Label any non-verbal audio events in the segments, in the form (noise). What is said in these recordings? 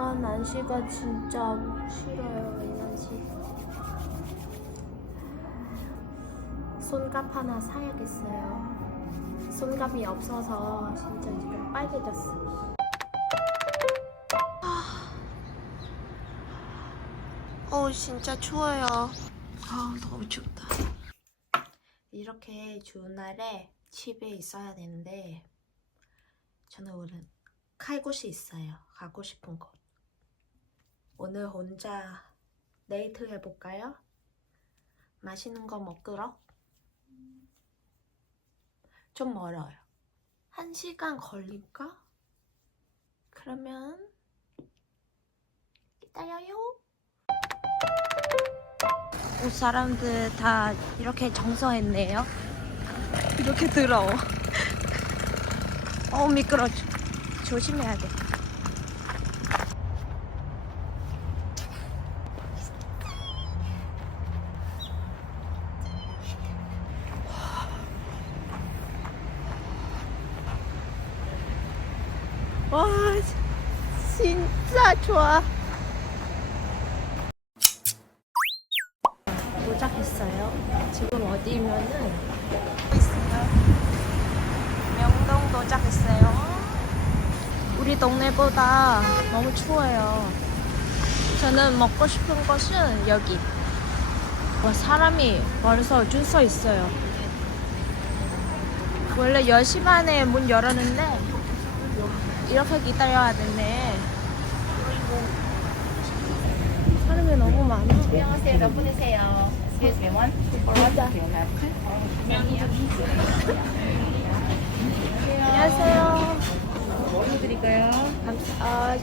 아, 난시가 진짜 싫어요, 이 난시. 손갑 하나 사야겠어요. 손갑이 없어서 진짜 지금 빨개졌어. 어, 진짜 추워요. 아, 너무 춥다. 이렇게 추운 날에 집에 있어야 되는데 저는 오늘 갈 곳이 있어요. 가고 싶은 곳. 오늘 혼자 데이트 해볼까요? 맛있는 거 먹으러? 좀 멀어요. 한 시간 걸릴까? 그러면 기다려요. 옷 사람들 다 이렇게 정서했네요. 이렇게 더러워. (laughs) 어 미끄러. 조심해야 돼. 와, 진짜 좋아. 도착했어요. 지금 어디면은 있어요. 명동 도착했어요. 우리 동네보다 너무 추워요. 저는 먹고 싶은 것은 여기. 와, 사람이 벌써 줄 서 있어요. 원래 10시 반에 문 열었는데 이렇게 기다려야 되네. 사람이 너무 많아. 안녕하세요. 몇 분이세요? 세세원 맞아. 안녕하세요. 뭐 해드릴까요? 감사, 어,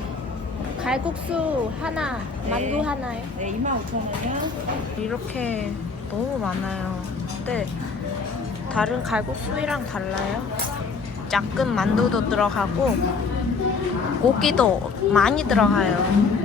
갈국수 하나, 만두 하나요. 네, 25,000원이요. 이렇게 너무 많아요. 근데 다른 갈국수랑 달라요. 작은 만두도 들어가고 고기도 많이 들어가요.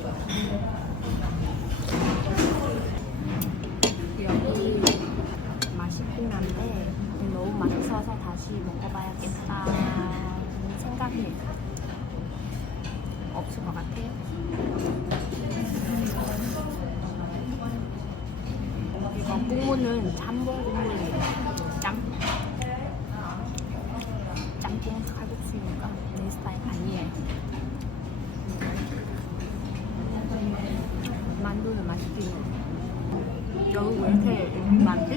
여기 맛있긴 한데 너무 맛있어서 다시 먹어봐야겠다 생각이 없을 것 같아요. 이거 국물은 짬뽕 국물이에요. 짬 짬뽕 칼국수니까 내 스타일 아니에요. 만두는 맛있긴 해요. 여기 왜 이렇게 많지?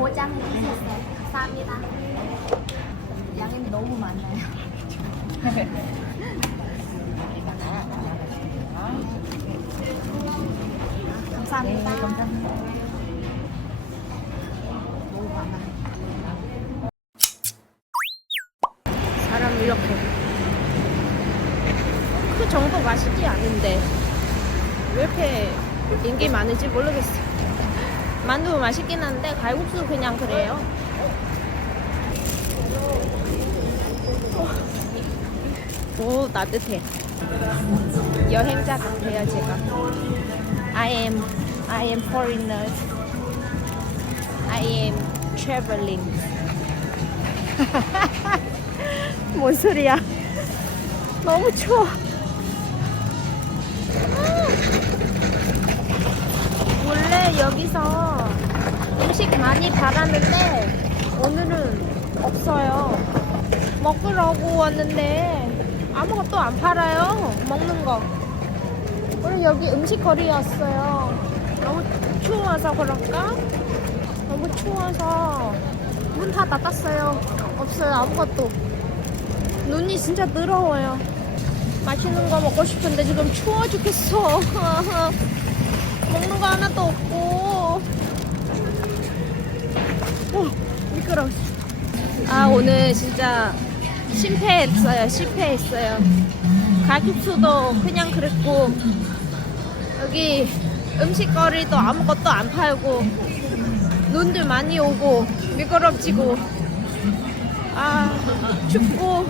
꼭 보장해 주셨어요. 감사합니다. 양이 너무 많아요. 감사합니다. 너무 많아요. 사람 이렇게 그 정도 맛있지 않은데 왜 이렇게 인기 많은지 모르겠어. 만두 맛있긴 한데 갈국수 그냥 그래요. 오 따뜻해. 여행자 같아요 제가. I am I am foreigner. I am traveling. (laughs) 뭔 소리야? 너무 추워. 원래 여기서 음식 많이 팔았는데 오늘은 없어요. 먹으려고 왔는데 아무것도 안 팔아요. 먹는 거. 오늘 여기 음식거리였어요. 너무 추워서 그런가? 너무 추워서 문 다 닫았어요. 없어요. 아무것도. 눈이 진짜 더러워요. 맛있는 거 먹고 싶은데 지금 추워 죽겠어. (laughs) 거 하나도 없고. 오, 미끄러워. 아, 오늘 진짜 실패했어요. 실패했어요. 가격수도 그냥 그랬고, 여기 음식거리도 아무것도 안 팔고, 눈들 많이 오고, 미끄럽지고, 아, 춥고,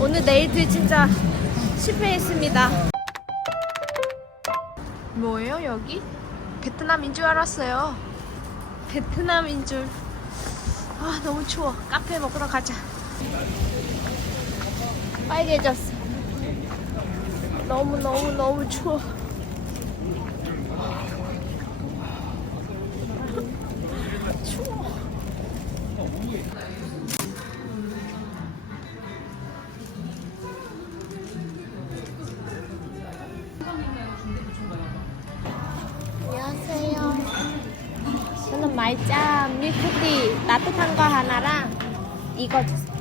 오늘 네이트 진짜 실패했습니다. 뭐예요 여기? 베트남인 줄 알았어요. 베트남인 줄. 아 너무 추워. 카페 먹으러 가자. 빨개졌어. 너무 너무 너무 추워. (laughs) 추워. 말짱 밀크티 따뜻한 거 하나랑 이거 주세요.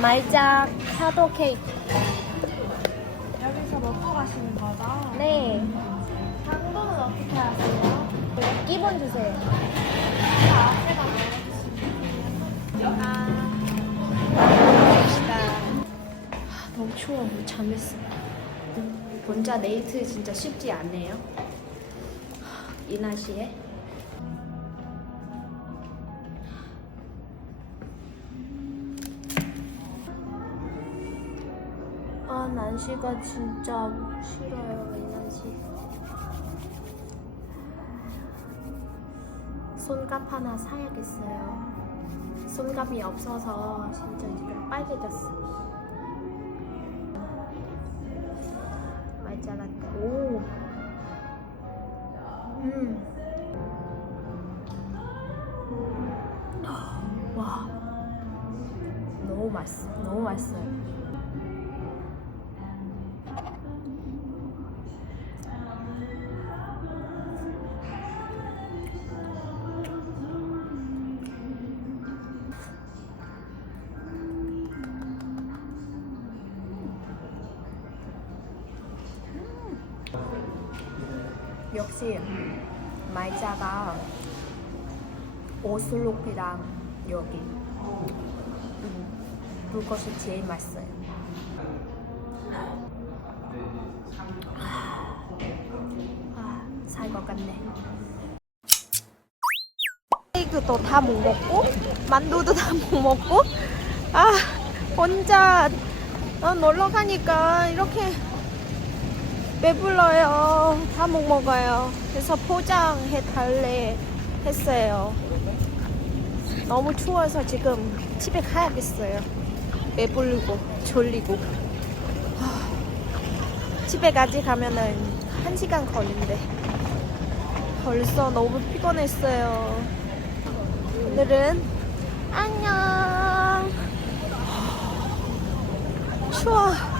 말짱 사도 케이크. 여기서 먹고 가시는 거죠? 네. 당근은 어떻게 하세요? 기본 주세요. 아. 아, 너무 추워. 못 잠했어. 혼자 네이트 진짜 쉽지 않네요. 이 날씨에. 아, 날씨가 진짜 싫어요, 이 날씨. 손갑 하나 사야겠어요. 손갑이 없어서 진짜 지금 빨개졌어. 많이 잘랐다. 오. 음. 와. 너무 맛있어. 너무 맛있어요. 역시 말자가 오슬로피랑 여기 음, 그것이 제일 맛있어요. 아, 살것 같네. 케이크도 다 못 먹고 만두도 다 못 먹고 아 혼자 어, 놀러 가니까 이렇게 배불러요. 다 못 먹어요. 그래서 포장해 달래 했어요. 너무 추워서 지금 집에 가야겠어요. 배부르고 졸리고. 하, 집에까지 가면은 한 시간 걸린대. 벌써 너무 피곤했어요. 오늘은 안녕. 추워.